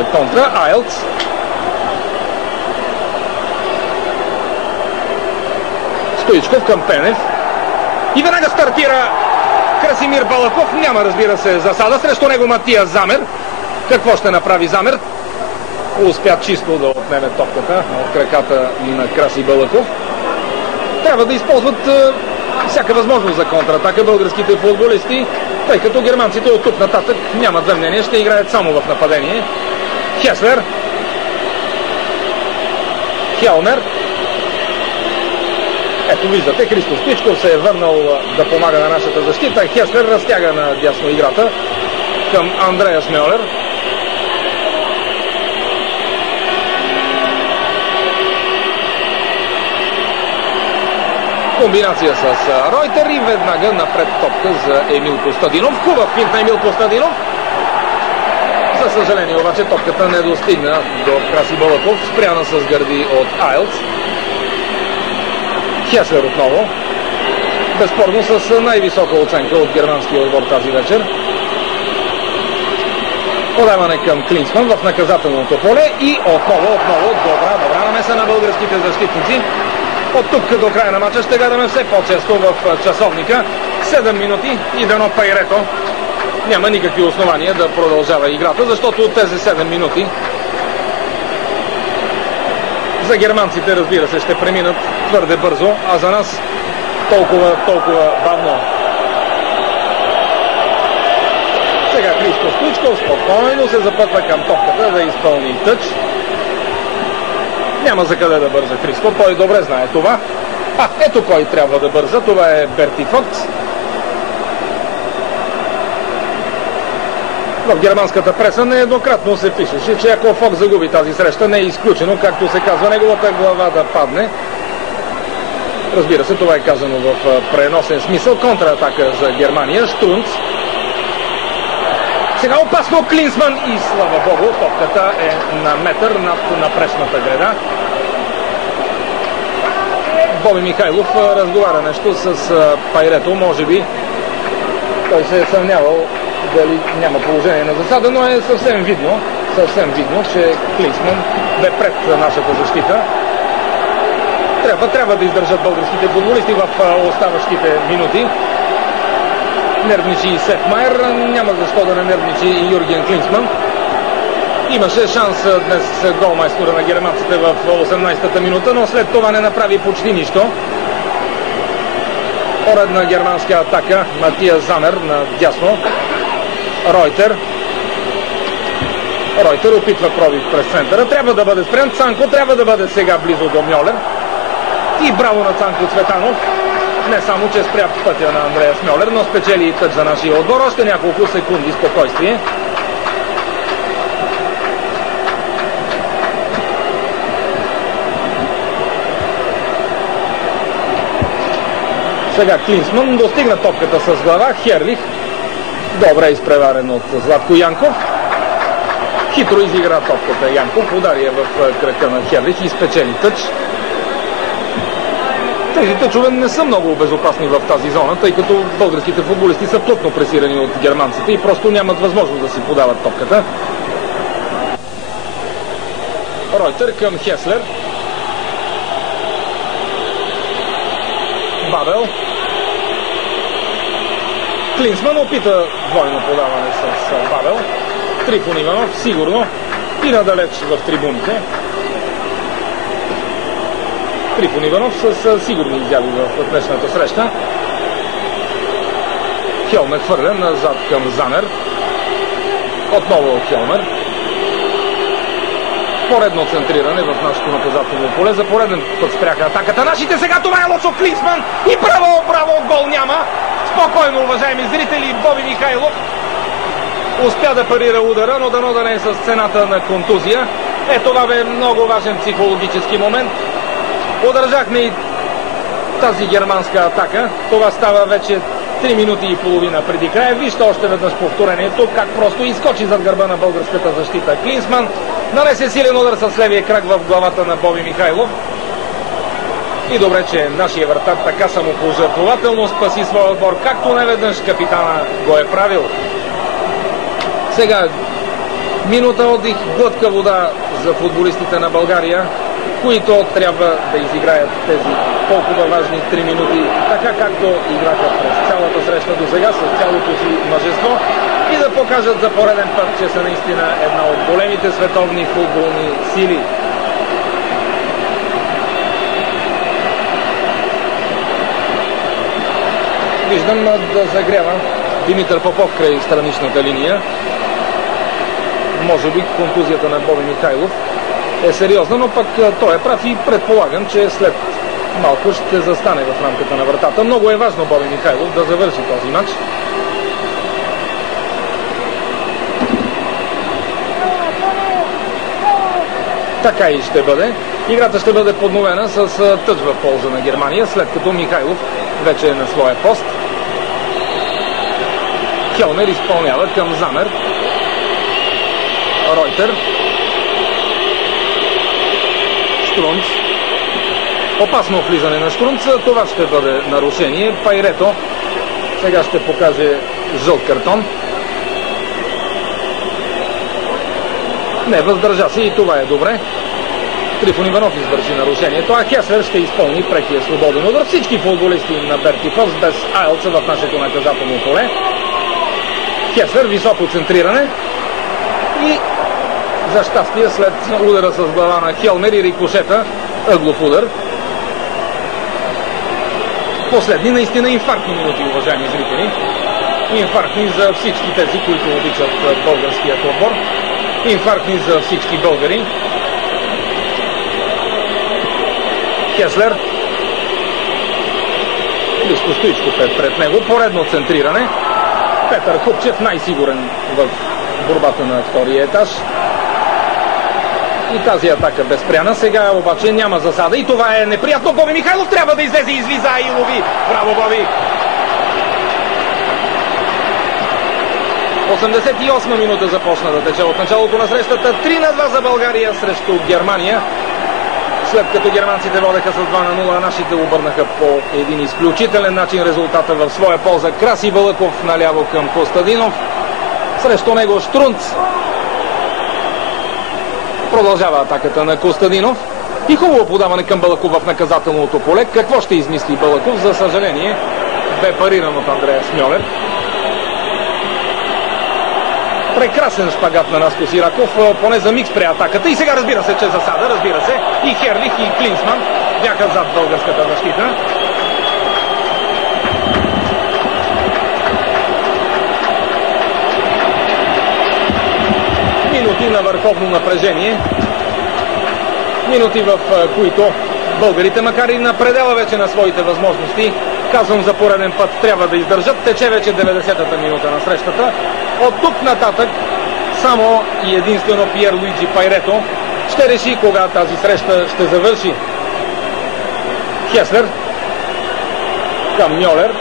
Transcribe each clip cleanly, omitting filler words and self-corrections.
германска контра. Айлц. Стоичков към Пенев. И веднага стартира Красимир Балаков. Няма, разбира се, засада. Срещу него Матия Замер. Какво ще направи Замер? Успя чисто да отнеме топката от краката на Краси Балаков. Трябва да използват всяка възможност за контратака българските футболисти, тъй като германците от тук нататък нямат за мнение, ще играят само в нападение. Хеслер. Хелмер. Ето виждате, Христо Стоичков се е върнал да помага на нашата защита. Хеслер разтяга на дясно играта към Андреас Мьолер. Комбинация с Ройтер и веднага напред топка за Емил Костадинов. Хубав финт на Емил Костадинов. За съжаление обаче топката не достигна до Краси Балаков. Спряна с гърди от Айлц. Хеслер отново. Безспорно с най-висока оценка от германския отбор тази вечер. Подаване към Клинсман в наказателното поле и отново добра намеса на българските защитници. От тук до края на матча ще гледаме все по-често в часовника. 7 минути и дано Пайрето няма никакви основания да продължава играта, защото от тези 7 минути за германците, разбира се, ще преминат твърде бързо, а за нас толкова бавно. Сега Христо Стоичков спокойно се запътва към топката да изпълни тъч. Няма за къде да бърза Христо, той добре знае това. Ето кой трябва да бърза, това е Берти Фокс. В германската преса нееднократно се пишеше, че ако Фокс загуби тази среща, не е изключено, както се казва, неговата глава да падне. Разбира се, това е казано в преносен смисъл. Контратака за Германия. Штунц. Сега опасно Клинсман и слава богу, топката е на метър над напречната града. Боби Михайлов разговаря нещо с Пайрето, може би той се е съмнявал дали няма положение на засада, но е съвсем видно, че Клинсман бе пред нашата защита. Трябва да издържат българските футболисти в оставащите минути. Нервничи и Сеп Майер, няма защо да не нервничи и Юрген Клинсман. Имаше шанс днес голмайстора на германците в 18-та минута, но след това не направи почти нищо. Поредна германска атака. Матия Замер на дясно. Ройтер опитва пробив през центъра. Трябва да бъде спрян. Цанко трябва да бъде сега близо до Мьолер. И браво на Цанко Цветанов. Не само, че спря пътя на Андреас Мьолер, но спечели и тъч за нашия отбор. Още няколко секунди спокойствие. Сега Клинсман достигна топката с глава. Херлих. Добре изпреварен от Златко Янков. Хитро изигра топката Янков. Удари я в крака на Херлих и спечели тъч. Тези тъчове не са много безопасни в тази зона, тъй като българските футболисти са плътно пресирани от германците и просто нямат възможност да си подават топката. Ройтер към Хеслер. Бабел. Клинсман опита двойно подаване с Бабел. Трифон Иванов, сигурно и надалеч в трибуните. Трифон Иванов с сигурни изяви в днешната среща. Хелмер хвърлен назад към Замер. Отново Хелмер. Поредно центриране в нашето наказателно поле. За пореден път спряха атаката. Нашите сега, това е лошо Клинсман. И браво, гол няма. Спокойно, уважаеми зрители, Боби Михайлов успя да парира удара, но дано да не е с цената на контузия. Това бе много важен психологически момент. Удържахме и тази германска атака. Това става вече 3 минути и половина преди края. Вижте още веднъж повторението, как просто изскочи зад гърба на българската защита. Клинсман нанесе силен удар с левия крак в главата на Боби Михайлов. И добре, че нашия вратар така самопожертвователно спаси своя отбор, както неведнъж капитана го е правил. Сега Минута отдих, глътка вода за футболистите на България, които трябва да изиграят тези толкова важни 3 минути, така както играха през цялата среща до сега с цялото си мъжество и да покажат за пореден път, че са наистина една от големите световни футболни сили. Виждам да загрява Димитър Попов край страничната линия. Може би контузията на Боби Михайлов е сериозна, но пък той е прав и предполагам, че след малко ще застане в рамката на вратата. Много е важно Боби Михайлов да завърши този матч. Така и ще бъде. Играта ще бъде подновена с тъч в полза на Германия, след като Михайлов вече е на своя пост. Хелнер изпълнява към Замер. Ройтер. Штрунц. Опасно влизане на Штрунц. Това ще бъде нарушение. Пайрето сега ще покаже жълт картон. Не, въздържа се и това е добре. Трифон Иванов извърши нарушението, а Хеслер ще изпълни прекия свободен удар. Всички футболисти на Бертифос без Айлц в нашето наказателно поле. Хеслер, високо центриране и за щастие след удара с глава на Хелмер и рикошета, ъглов удар. Последни наистина инфарктни минути, уважаеми зрители. Инфарктни за всички тези, които обичат българския отбор. Инфарктни за всички българи. Хеслер. Христо Стоичков е пред него. Поредно центриране. Петър Купчев най-сигурен в борбата на втория етаж. И тази атака безспряна. Сега обаче няма засада и това е неприятно. Боби Михайлов трябва да излезе и излиза и лови. Браво, Боби! 88 минута започна да тече от началото на срещата. 3-2 за България срещу Германия. След като германците водеха с 2-0, нашите обърнаха по един изключителен начин резултата в своя полза. Краси Балъков наляво към Костадинов. Срещу него Штрунц. Продължава атаката на Костадинов. И хубаво подаване към Балъков в наказателното поле. Какво ще измисли Балъков? За съжаление, бе париран от Андрея Смьолев. Прекрасен шпагат на Наско Сираков, поне за миг спря атаката. И сега разбира се, че засада, разбира се. И Херлих, и Клинсман бяха зад българската защита. Минути на върховно напрежение. Минути, в които българите, макар и на предела вече на своите възможности, казвам за пореден път, трябва да издържат. Тече вече 90-та минута на срещата. От тук нататък само и единствено Пиер Луиджи Пайрето ще реши кога тази среща ще завърши. Хеслер към Мьолер.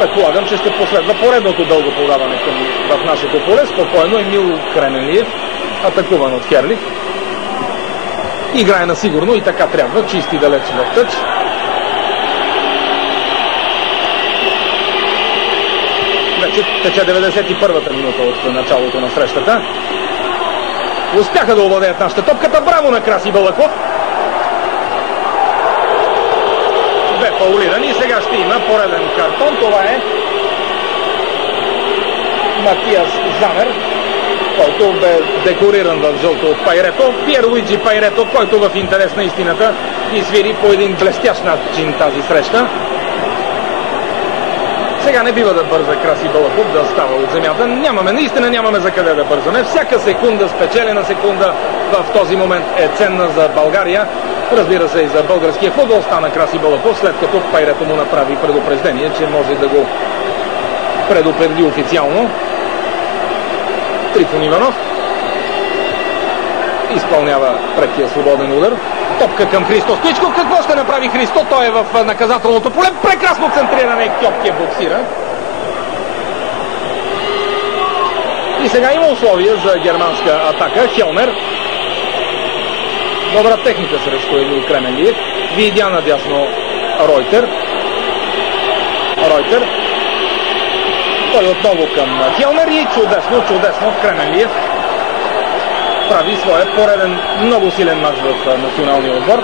Предполагам, че ще последва поредното дълго подаване в нашето поле. Спокойно Емил Кременлиев, атакуван от Херлих. Играе на сигурно и така трябва, чисти далеч в тъч. Вече тече 91-та минута от началото на срещата. Успяха да овладеят нашата топката. Браво на Краси Балъков. Бе фаулиран и сега ще има пореден картон. Това е Матиас Замер, който бе декориран в жълто от Пайрето. Пиер Луиджи Пайрето, който в интерес на истината извири по един блестящ начин тази среща. Сега не бива да бърза Краси Балъков да става от земята. Наистина нямаме за къде да бързаме. Всяка секунда, спечелена секунда в този момент е ценна за България. Разбира се и за българския футбол. Стана Краси Балъков, след като Пайрето му направи предупреждение, че може да го предупреди официално. Трифон Иванов изпълнява прекия свободен удар. Топка към Христо Стоичков. Какво ще направи Христо? Той е в наказателното поле. Прекрасно центриране. Кьопке боксира. И сега има условия за германска атака. Хелмер. Добра техника срещу Емил Кременлиев. Видя надясно Ройтер. Той отново към Хелмер и чудесно Кременлиев прави своя пореден много силен мач в националния отбор.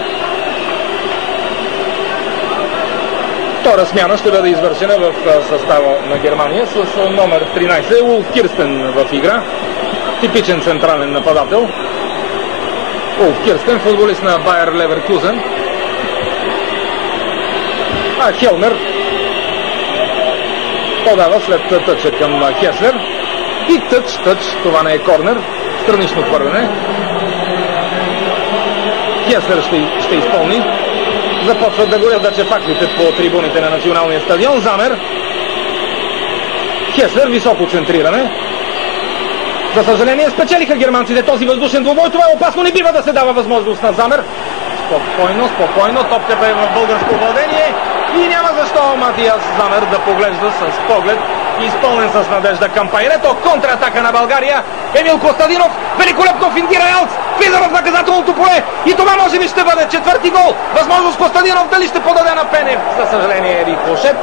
Втора смяна ще бъде извършена в състава на Германия с номер 13 Улф Кирстен в игра. Типичен централен нападател. Улф Кирстен, футболист на Байер Леверкузен. А Хелмер подава след тъча към Хеслер. И тъч, това не е корнер, странично хвърляне. Хеслер ще изпълни. Започват да горят вече факлите по трибуните на националния стадион. Замер. Хеслер, високо центриране. За съжаление спечелиха германците този въздушен двубой. Това е опасно, не бива да се дава възможност на Замер. Спокойно, топката е в българско владение и няма защо Матиас Замер да поглежда с поглед, изпълнен с надежда към Пайрето. Контратака на България. Емил Костадинов великолепно финтира Елц, влиза в наказателното поле и това може би ще бъде четвърти гол. Възможност Костадинов дали ще подаде на Пенев. За съжаление рикошет.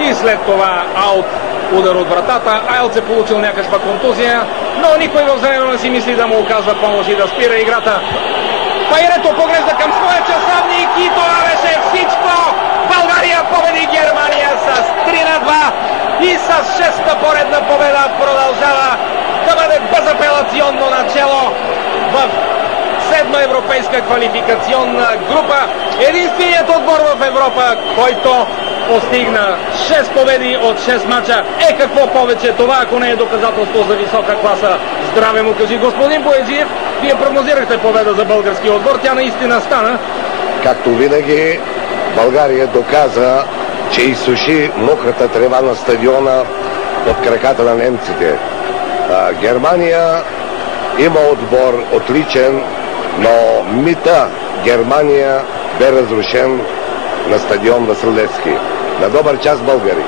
И след това аут, удар от вратата. Елц е получил някаква контузия, но никой в зелено не си мисли да му оказва помощ и да спира играта. Пайрето поглежда към своя часовник и това беше всичко. България победи Германия с 3-2 и с 6-та поредна победа продължава да бъде безапелационно начало в 7-ма европейска квалификационна група. Единственият отбор в Европа, който постигна 6 победи от 6 мача. Какво повече това, ако не е доказателство за висока класа? Здраве му кажи, господин Бояджиев. Вие прогнозирахте победа за българския отбор. Тя наистина стана. Както винаги, България доказа, че изсуши мократа трева на стадиона от краката на немците. Германия има отбор отличен, но мита Германия бе разрушен на стадион Васил Левски. На добър час, българи!